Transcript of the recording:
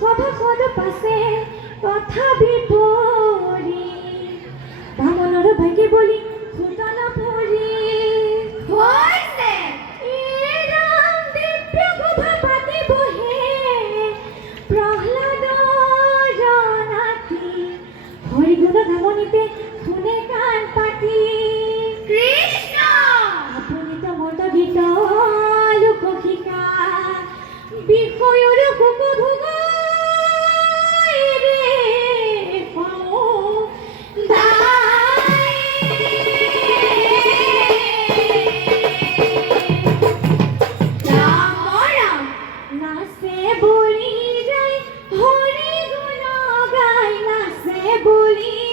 সভাসদ পাশে কথা বিপরীত বামনৰ ভাইকে বলি সুতলা পৰি হৈছে ৰাম দিব্য সভা পাতিবহে প্ৰহ্লাদৰ নাতি হৰিগুণ ধামনিতে শুনে কাণ পাতি কৃষ্ণ আপুনি তমত গীত লোক শিকা বিষয়ৰ ভোগ ভোগ নাচে বুলি